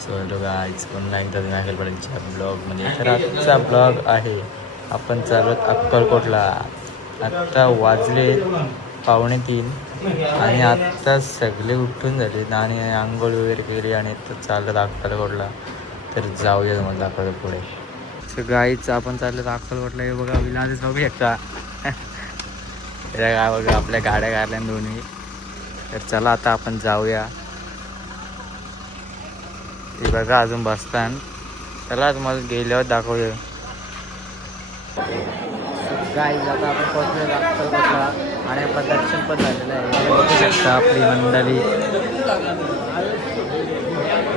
So guys पुन्हा एकदा नागेल पडेलच्या blog म्हणजे तर आजचा ब्लॉग आहे. आपण चालत अक्कलकोटला. आत्ता वाजले 2:45 आणि आत्ता सगळे उठून झाले आणि आंघोळ वगैरे केली आणि चालत अक्कलकोटला. तर जाऊया मग दाखवतो पुढे. सो गाईच आपण चाललं अक्कलकोटला. हे बघा विलासच बघू शकता. काय बघा आपल्या गाड्या काढल्या दोन्ही. तर चला आता आपण जाऊया. हे बघा अजून बसतान. चला तुम्हाला गेल्यावर दाखवूया. गाईज आता आपण पोहोचलो अक्कलकोटला आणि आपण दर्शन पण झालेलं आहे. बघू शकता आपली मंडळी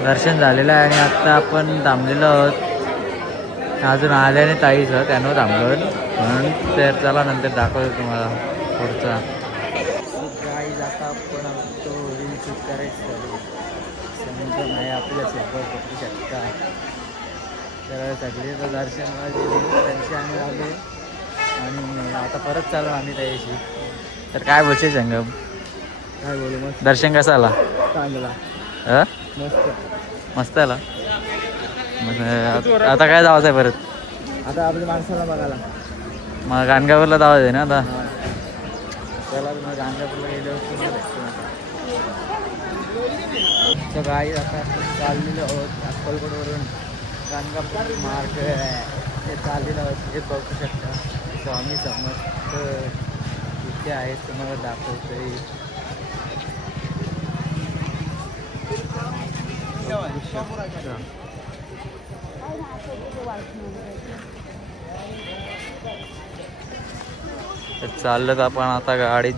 दर्शन झालेलं आहे आणि आत्ता आपण थांबलेलो आहोत. अजून आल्याने ताईचं त्यानं थांबलो म्हणून. तर चला नंतर दाखवतो तुम्हाला पुढचा. गाईज आता आपण तो रील शूट करायचं समुद्र आहे आपल्यासोबत बघू शकता. तर सगळे तर दर्शन त्यांची आम्ही आले आणि आता परत चालू आम्ही त्याशी. तर काय बोलशील संगम? काय बोलू मग. दर्शन कसं आला? चांगला. मस्त मस्त आला. मग आता काय जायचं आहे परत? आता आपल्या माणसाला बघायला मग गाणगापूरला जायचं आहे ना आता. त्याला मग गाणगापूरला गेल्यावर तर गाई आता चाललेलो आहोत अक्कलकोटवरून गाणगापूर मार्ग ते चाललेलं आहोत. हे बघू शकता स्वामी समर्थ इथे आहेत तुम्हाला दाखवतोय. तर चाललं तर आपण आता गाडीत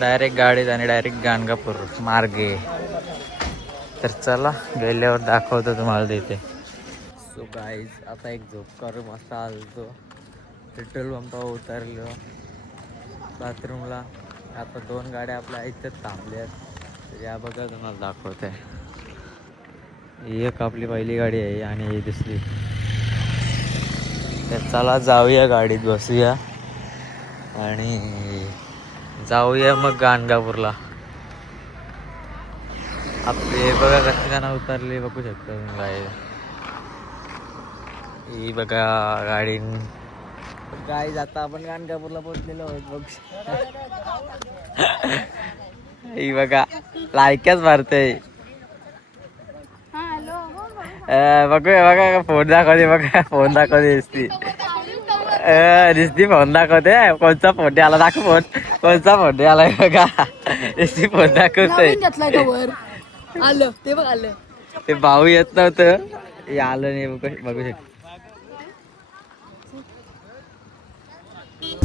डायरेक्ट गाडीत आणि डायरेक्ट गाणगापूर मार्गे. तर चला गेल्यावर दाखवतो तुम्हाला तिथे. सो गाईज आता एक झोप करू मस्त आलतो. पेट्रोल पंपावर उतरलो बाथरूमला. आता 2 गाड्या आपल्या इथं थांबल्यात. तर या बघा तुम्हाला दाखवते. एक आपली पहिली गाडी आहे आणि ही दुसरी. तर चला जाऊया गाडीत बसूया आणि जाऊया मग गाणगापूरला. आपले बघा कशी जण उतरले बघू शकता तुम्ही. गाडी ही बघा गाडी. गाडी आता आपण गाणगापूरला पोहोचलेलो आहोत बघ. ही बघा लायक्याच मारते. बघूया बघा फोन दाखवते. बघा फोन दाखवते दिसती. दिसती फोन दाखवते. कोणचा फोन आला दाखव. फोन कोणचा फोन आलाय बघा. दिसती फोन दाखवते. आलं ते बघ. आलं ते भाऊ येत नव्हतं. हे आलं नाही बघू शकतो.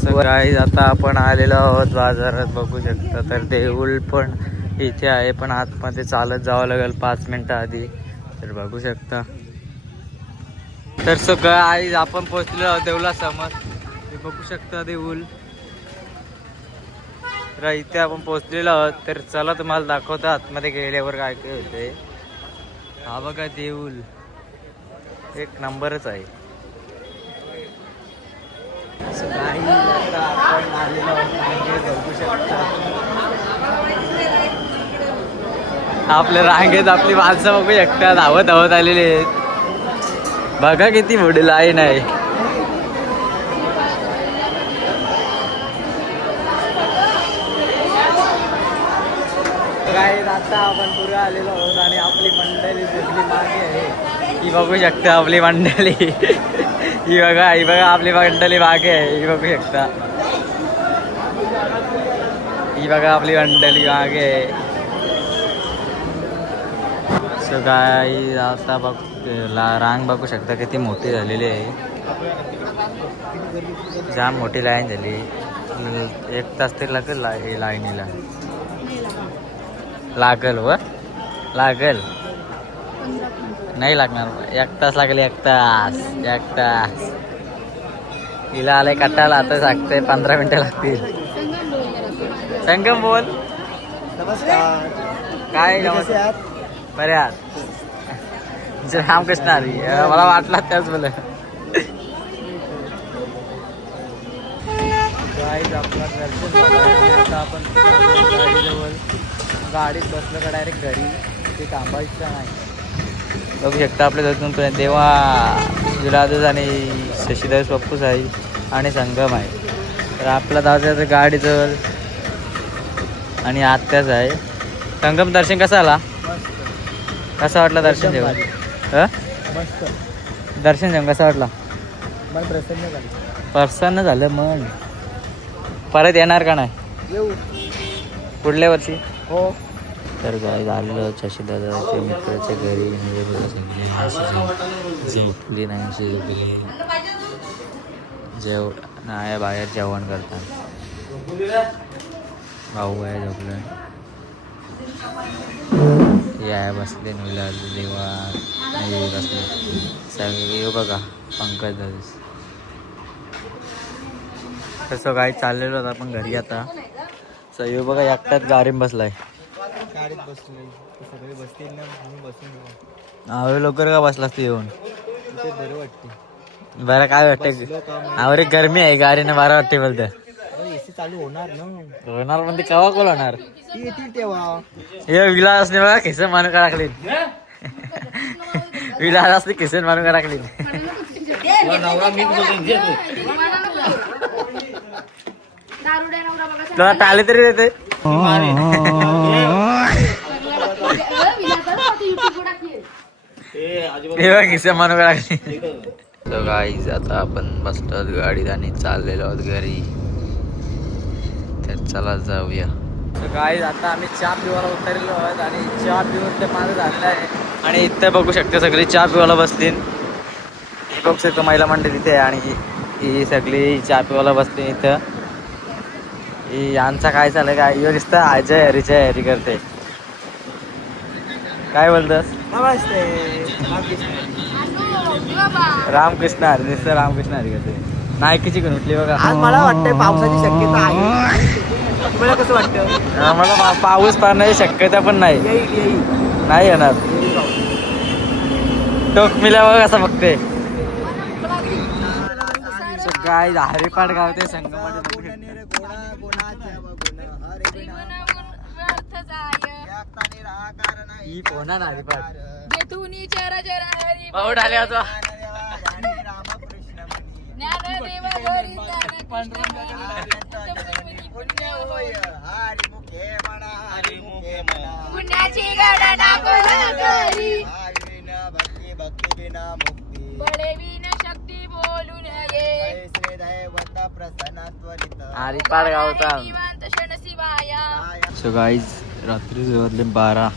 सगळं आता आपण आलेलो आहोत बाजारात बघू शकता. तर देऊळ पण इथे आहे पण आतमध्ये चालत जावं लागेल 5 मिनिटं आधी. तर बघू शकता. तर सगळं आई आपण पोहोचलेलो आहोत देऊळा समोर. ते बघू शकता देऊळ. तर इथे आपण पोहोचलेलो आहोत. तर चला तुम्हाला दाखवतो आतमध्ये गेल्यावर काय काय होते. हा बघा देऊळ एक नंबरच आहे. आपण आलेलो आहोत बघू शकता. आपल्या रांगेत आपली माणसं बघू शकता धावत धावत आलेली आहेत. बघा किती मोठी लाईन आहे. आता आपण पुढे आलेलो आहोत आणि आपली मंडळी सगळी मागे आहे. ही बघू शकता आपली मंडळी. ही बघा आपली मंडळी मागे आहे. ही बघू शकता. ही बघा आपली मंडळी मागे आहे. सो गाई आता बघ रांग बघू शकता किती मोठी झालेली आहे. जाम मोठी लाईन झाली. 1 तास तरी लागेल लाईनीला. लागल व लागल नाही लागणार. 1 तास लागेल. 1 तास हिला आलाय कटाला. आता सांगते 15 मिनिटं लागतील. संगम बोल. नमस्कार. काय बरे आहात? रामकृष्ण हरी. मला वाटला त्याच बोल. आपला दर्शन आता आपण गाडीत बसलं का डायरेक्ट घरी. ते थांबायचं नाही. बघू शकता आपल्या तिथून पण देवा विलादच आणि शशीदास पप्पूस आहे आणि संगम आहे. तर आपला दादा गाडीजवळ आणि आत्याच आहे. संगम दर्शन कसं आला? कसा वाटला दर्शन जेवण? दर्शन जेवण कसं वाटला? प्रसन्न झालं मन. परत येणार का नाही? येऊ पुढल्या वर्षी. हो. तर काय झालं शशीदादाच्या मित्राच्या घरी झोपली नाही नाही बाहेर जेवण करतात. भाऊ आहे झोपलं. हे आहे बसले विलास देवा बसले सगळे बघा पंकज दादा. तसं काही चाललेलं होतं आपण घरी आता. सयो बघा एकटाच गाडीत बसलाय. गाडीत बसलोय सगळे बसतील ना म्हणून बसून. आवरे लवकर का बसलास तू येऊन? ते बरं वाटते. बरं काय वाटतं? आवरे गरमी आहे गाडीने बरं वाटते बोलतं. एसी चालू होणार ना. होणार म्हणजे केव्हा कोल होणार? येतील तेव्हा. हे विलास बघा खिसन मानून का टाकली. विलास असते खिसन मानून का टाकली. तुला टाळे तरी देते. खिसन मानून का टाकली. तर गाईज आता आपण बसलो गाडीत आणि चाललेलो आहोत घरी. तर चला जाऊया. गाईज आता आम्ही चहा पिवायला उतरलेलो आहोत आणि चहा पिऊन ते माझं झालेलं आहे. आणि इथं बघू शकते सगळी चहा पिवायला बसतील. हे बघू शकतो महिला मंडळ इथे आणि ही सगळी चहा पिवायला बसली इथं. यांचा काय चालय काय यो दिसतं अजय हरीच्या हरी करते. काय बोलतस? रामकृष्ण हरी दिसतं रामकृष्ण हरी करते. नायकीची घेऊन उठली बघा. आज मला वाटतंय पावसाची शक्यता आहे. तुम्हाला कसं वाटतं? आम्हाला पाऊस पडण्याची शक्यता पण नाही. येईल नाही येणार. टोक मिल्या बघ असं बघते. काय हरिपाठ गावते संगमध्ये. ही कोणा हरिपाठ आले आता. पुण्याची गणना करी बळविन शक्ती बोलून ये हरिपाठ गावता. सो गाईज रात्री वाजले 12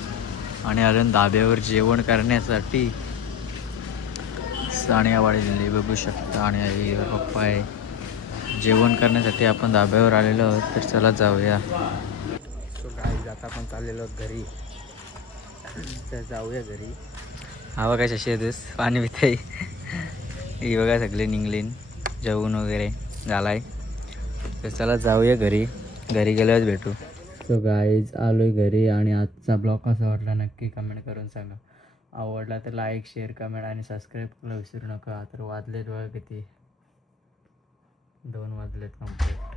आणि अजून धाब्यावर जेवण करण्यासाठी सानिया वाढलेली बघू शकता. आणि आई पप्पा आहे. जेवण करण्यासाठी आपण धाब्यावर आलेलो आहोत. तर चला जाऊया. सो गाईज आता आपण चाललेलो आहोत घरी. तर जाऊया घरी. हा बघा शशी येतेस पाणी पिते. ही बघा सगळे निघलीन जेवण वगैरे झालाय. तर चला जाऊया घरी. घरी गेल्यावर भेटू. सो गाईज आलोय घरी आणि आजचा ब्लॉग कसा वाटला नक्की कमेंट करून सांगा. आवडला तर लाईक शेअर कमेंट आणि सबस्क्राईब करायला विसरू नका. तर वाजलेत बघा किती 2 वाजलेत कंप्लीट.